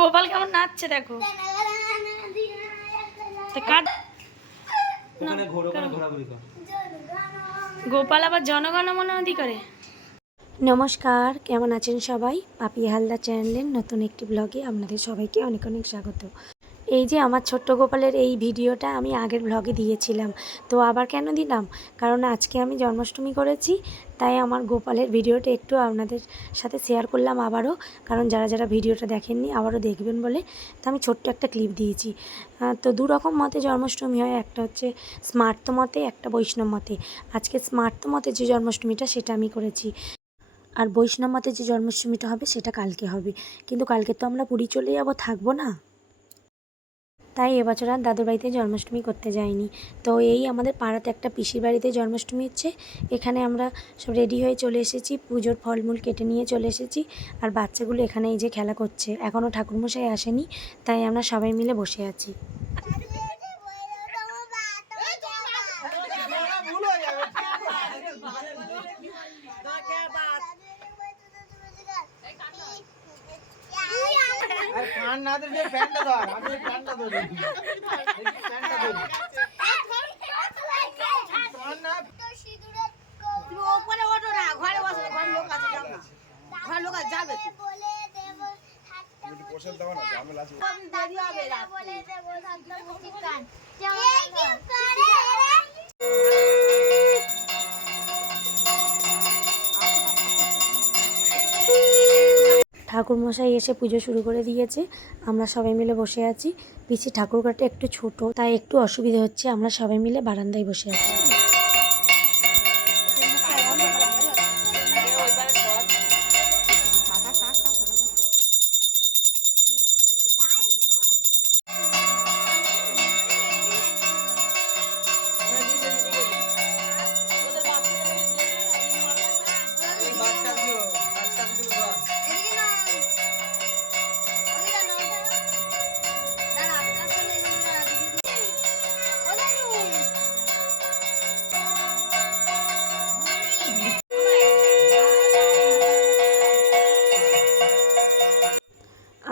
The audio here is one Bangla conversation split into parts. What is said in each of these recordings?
গোপাল কেমন নাচছে দেখো। গোপাল আবার জনগণ মনে অধিকারে নমস্কার কেমন আছেন সবাই? পাপি হালদার চ্যানেলের নতুন একটি ব্লগে আপনাদের সবাইকে অনেক অনেক স্বাগত। এই যে আমার ছোট্ট গোপালের এই ভিডিওটা আমি আগের ব্লগে দিয়েছিলাম, তো আবার কেন দিলাম? কারণ আজকে আমি জন্মাষ্টমী করেছি, তাই আমার গোপালের ভিডিওটা একটু আপনাদের সাথে শেয়ার করলাম আবারও। কারণ যারা যারা ভিডিওটা দেখেননি, আবারও দেখবেন বলে তো আমি ছোট্ট একটা ক্লিপ দিয়েছি। তো দু রকম মতে জন্মাষ্টমী হয়। একটা হচ্ছে স্মার্ত মতে, একটা বৈষ্ণব মতে। আজকে স্মার্ত মতে যে জন্মাষ্টমীটা, সেটা আমি করেছি। আর বৈষ্ণব মতে যে জন্মাষ্টমীটা হবে, সেটা কালকে হবে। কিন্তু কালকে তো আমরা পুরী চলে যাব, থাকব না। তাই এবছর আর দাদুর বাড়িতে জন্মাষ্টমী করতে যাইনি। তো এই আমাদের পাড়াতে একটা পিসির বাড়িতে জন্মাষ্টমী হচ্ছে। এখানে আমরা সব রেডি হয়ে চলে এসেছি, পুজোর ফলমূল কেটে নিয়ে চলে এসেছি আর বাচ্চাগুলো এখানে এই যে খেলা করছে। এখনও ঠাকুরমশাই আসেনি, তাই আমরা সবাই মিলে বসে আছি। আর না দিলে প্যান্টটা ধর। আমি প্যান্টটা ধরি। প্যান্টটা ধরি। না তুমি ওপরে ওঠো না ঘরে বসো ঘর লোক আছে যাও না। ঘর লোক আছে যাবে দেরি হবে রাত্রে। ঠাকুরমশাই এসে পুজো শুরু করে দিয়েছে। আমরা সবাই মিলে বসে আছি। পিসি ঠাকুরঘরটা একটু ছোট, তাই একটু অসুবিধা হচ্ছে। আমরা সবাই মিলে বারান্দায় বসে আছি।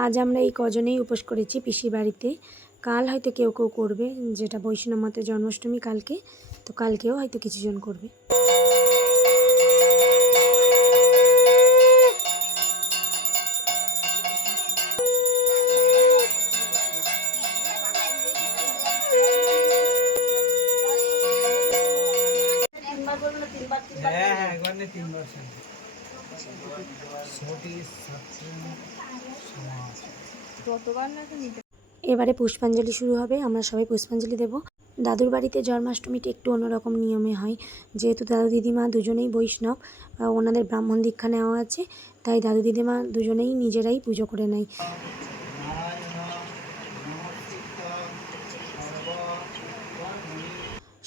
আজ আমরা এই কজনেই উপোস করেছি পিসির বাড়িতে। কাল হয়তো কেউ কেউ করবে যেটা বৈষ্ণব মতে জন্মাষ্টমী কালকে তো কালকেও হয়তো কিছুজন করবে। হ্যাঁ হ্যাঁ একবার তিনবার। এবারে পুষ্পাঞ্জলি শুরু হবে, আমরা সবাই পুষ্পাঞ্জলি দেব। দাদুর বাড়িতে জন্মাষ্টমীটা একটু অন্যরকম নিয়মে হয়। যেহেতু দাদু দিদিমা দুজনেই বৈষ্ণব ওনাদের ব্রাহ্মণ দীক্ষা নেওয়া আছে, তাই দাদু দিদিমা দুজনেই নিজেরাই পুজো করে নেয়।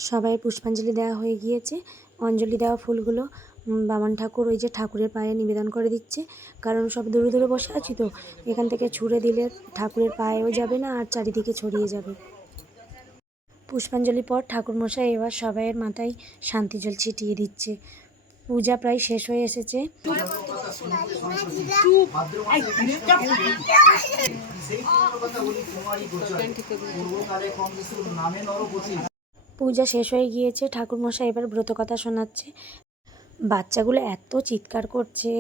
সবাই পুষ্পাঞ্জলি দেওয়া হয়ে গিয়েছে। অঞ্জলি দেওয়া ফুলগুলো বামন ঠাকুর ওই যে ঠাকুরের পায়ে নিবেদন করে দিচ্ছে। কারণ সব দূরে দূরে বসে আছি তো, এখান থেকে ছুঁড়ে দিলে ঠাকুরের পায়েও যাবে না আর চারিদিকে ছড়িয়ে যাবে। পুষ্পাঞ্জলি পর ঠাকুরমশাই এবার সবাইয়ের মাথায় শান্তি জল ছিটিয়ে দিচ্ছে। পূজা প্রায় শেষ হয়ে এসেছে। পূজা শেষ হয়ে গিয়েছে, ঠাকুরমশাই এবার ব্রতকথা শোনাচ্ছে। বাচ্চাগুলো এত চিৎকার করছে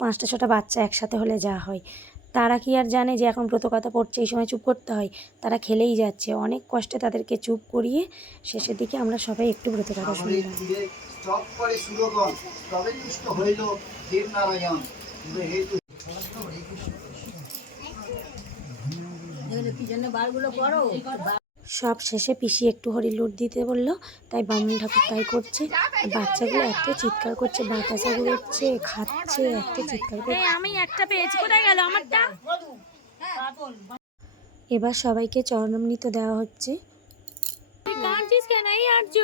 পাঁচটা ছটা বাচ্চা একসাথে হলে যা হয়। তারা কি আর জানে যে এখন ব্রতকথা পড়ছে এই সময় চুপ করতে হয়? তারা খেলেই যাচ্ছে। অনেক কষ্টে তাদেরকে চুপ করিয়ে শেষের দিকে আমরা সবাই একটু ব্রতকথা শুনলাম। কি জন্য বারগুলো করো সব শেষে পিসি একটু হরি লুট দিতে বলল তাই বামুন ঠাকুর তাই করছে। বাচ্চাগুলো এত চিৎকার করছে বাতাসা গুলোচ্ছে খাচ্ছে এত চিৎকার করছে। আমি একটা পেয়েছি কোথায় গেল আমারটা? এবার সবাইকে চরণামৃত দেওয়া হচ্ছে। কাঁদছিস কেন এই আর্য?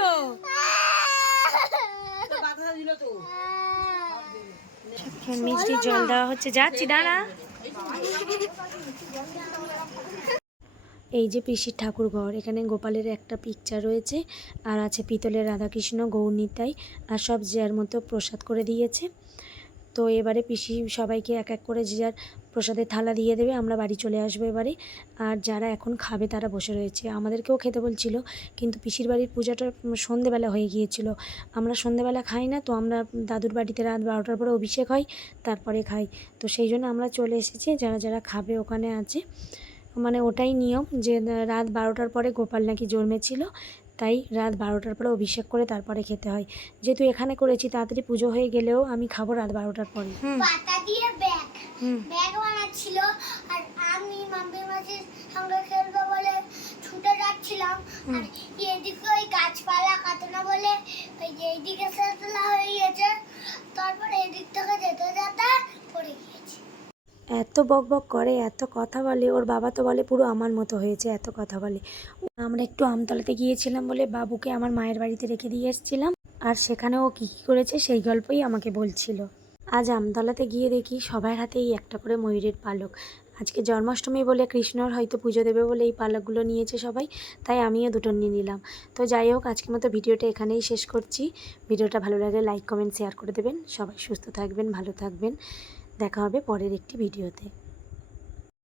মিষ্টি জল দেওয়া হচ্ছে যাচ্ছি দাঁড়া। এই যে পিসির ঠাকুর ঘর এখানে গোপালের একটা পিকচার রয়েছে, আর আছে পিতলের রাধাকৃষ্ণ, গৌরনীতাই, আর সব যার মতো প্রসাদ করে দিয়েছে। তো এবারে পিসি সবাইকে এক এক করে যে যার প্রসাদের থালা দিয়ে দেবে, আমরা বাড়ি চলে আসব এবারে। আর যারা এখন খাবে, তারা বসে রয়েছে। আমাদেরকেও খেতে বলছিল, কিন্তু পিসির বাড়ির পূজাটা সন্ধেবেলা হয়ে গিয়েছিল। আমরা সন্ধেবেলা খাই না, তো আমরা দাদুর বাড়িতে রাত বারোটার পরে অভিষেক হয়, তারপরে খাই। তো সেই জন্য আমরা চলে এসেছি, যারা যারা খাবে ওখানে আছে। মানে ওটাই নিয়ম যে রাত বারোটার পরে গোপাল নাকি জন্মেছিল তাই রাত বারোটার পরে অভিষেক করে তারপরে খেতে হয়। যেহেতু এখানে করেছি তাড়াতাড়ি পুজো হয়ে গেলেও আমি খাব রাত বারোটার পরে। হুম। পাতা দিয়ে ব্যাগ। ব্যাগ বানাচ্ছিল আর আমি মাম্পি মাসির সঙ্গে খেলব বলে ছুটে যাচ্ছিলাম। আর এদিকে ওই গাছপালা কাটানো বলে ওই যে এইদিকে শেষলা হয়ে গেছে তারপর এদিক থেকে যেতে যেতে পড়ে গিয়েছি এত বক বক করে, এত কথা বলে, ওর বাবা তো বলে পুরো আমার মতো হয়েছে, এত কথা বলে। আমরা একটু আমতলাতে গিয়েছিলাম বলে বাবুকে আমার মায়ের বাড়িতে রেখে দিয়ে এসেছিলাম। আর সেখানে ও কী কী করেছে সেই গল্পই আমাকে বলছিল। আজ আমতলাতে গিয়ে দেখি সবার হাতেই একটা করে ময়ূরের পালক। আজকে জন্মাষ্টমী বলে কৃষ্ণর হয়তো পুজো দেবে বলে এই পালকগুলো নিয়েছে সবাই, তাই আমিও দুটো নিয়ে নিলাম। তো যাই হোক, আজকের মতো ভিডিওটা এখানেই শেষ করছি। ভিডিওটা ভালো লাগলে লাইক কমেন্ট শেয়ার করে দেবেন। সবাই সুস্থ থাকবেন, ভালো থাকবেন। দেখা হবে পরের একটি ভিডিওতে।